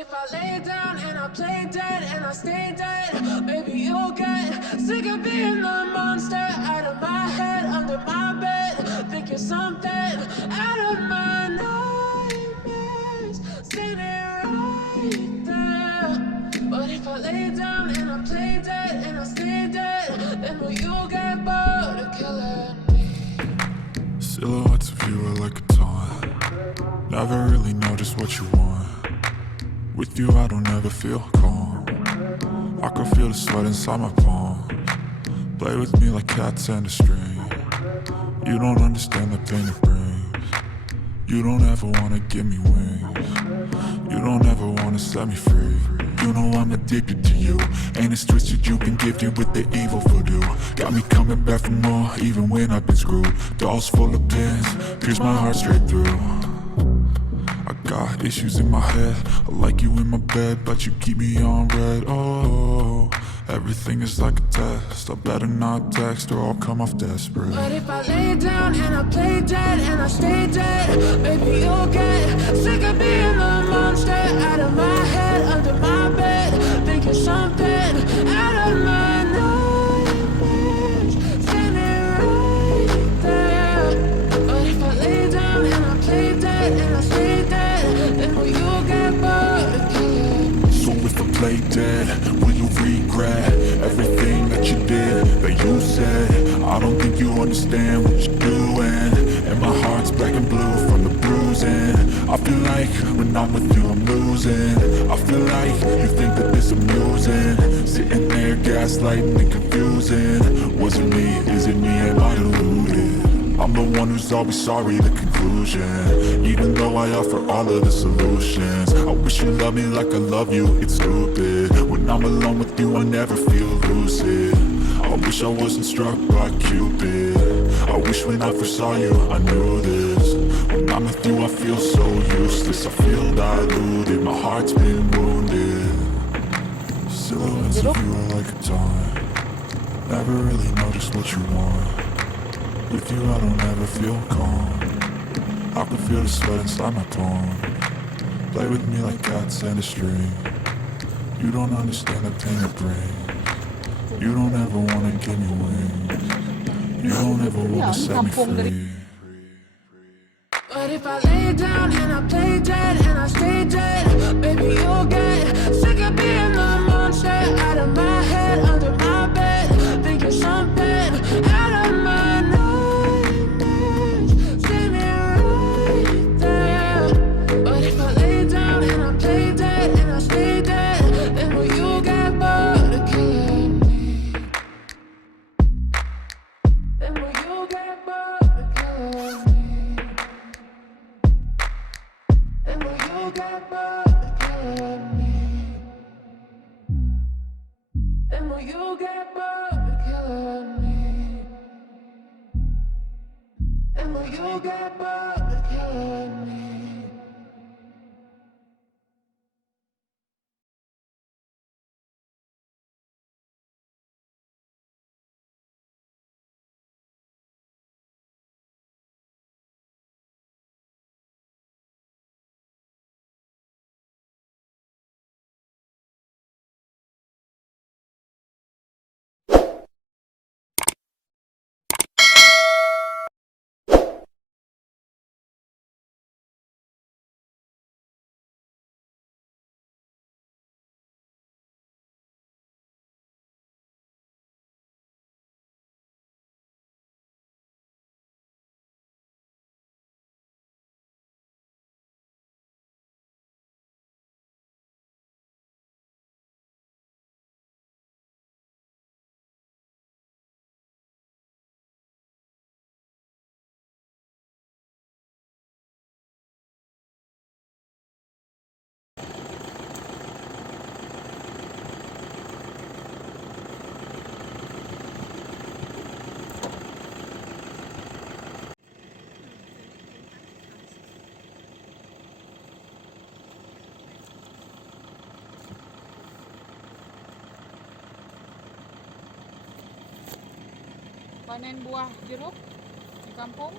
if I lay down and I play dead and I stay dead, maybe you'll get sick of being the monster out of my head, under my bed, thinking something out of my nightmares, standing right there. But if I lay down and I play dead and I stay dead, then will you get bored of killing me? Silhouettes of you are like a taunt. Never really know just what you want. With you I don't ever feel calm. I can feel the sweat inside my palms. Play with me like cats and a string. You don't understand the pain it brings. You don't ever wanna give me wings. You don't ever wanna set me free. You know I'm addicted to you, and it's twisted. You've been gifted with the evil voodoo. Got me coming back for more, even when I've been screwed. Dolls full of pins, pierce my heart straight through. I got issues in my head. I like you in my bed, but you keep me on red. Oh, everything is like a test. I better not text or I'll come off desperate. But if I lay down and I play dead and I stay dead, maybe you'll get sick of being the monster out of my head, under my bed, thinking something out of my nightmares, standing right there. But if I lay down and I play dead and I stay dead, then will you get bored of killing me? So if I play dead, will you regret everything that you did, that you said? I don't think you understand what you're doing, and my heart's black and blue from the bruising. I feel like when I'm with you I'm losing. I feel like you think that this amusing, sitting there gaslighting and confusing. Was it me? Is it me? Am I deluded? I'm the one who's always sorry, the conclusion. Even though I offer all of the solutions, I wish you loved me like I love you, it's stupid. When I'm alone with you I never feel lucid. I wish I wasn't struck by Cupid. I wish when I first saw you I knew this. When I'm with you I feel so useless. I feel diluted, my heart's been wounded. Silhouettes of you are like a taunt. Never really know just what you want. With you I don't ever feel calm. I can feel the sweat inside my palm. Play with me like cats and a string. You don't understand the pain it brings. You don't ever wanna give me wings. You don't ever wanna set me free. But if I lay down and I play dead and I stay dead, maybe you'll get sick of being the monster out of my head, under my bed, thinking something out of my nightmares, standing right there. But if I lay down and I play dead and I stay dead, then will you get bored of killing me? Then will you get bored of killing me? And will you get bored of killing me? And will you get bored of killing me? And will you get bored of killing me? Panen buah jeruk di kampung.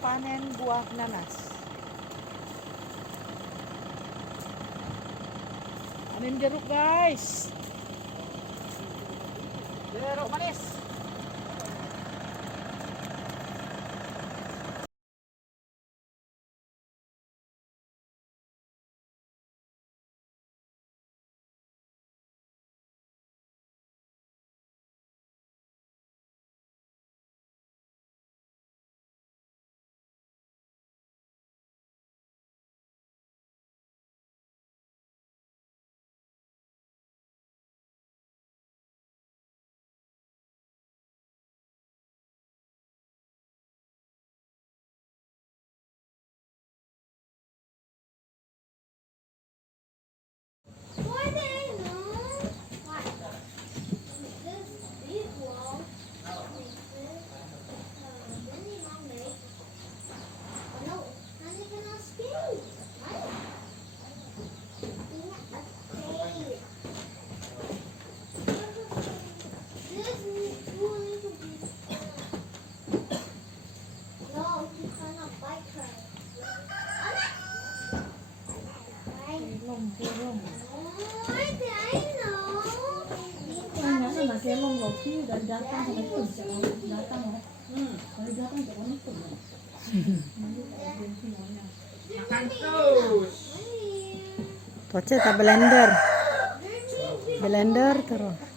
panen buah nanas. Panen jeruk, guys. Jeruk manis. Makan terus. Poce tak blender. Blender terus.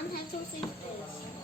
Mom had something fish.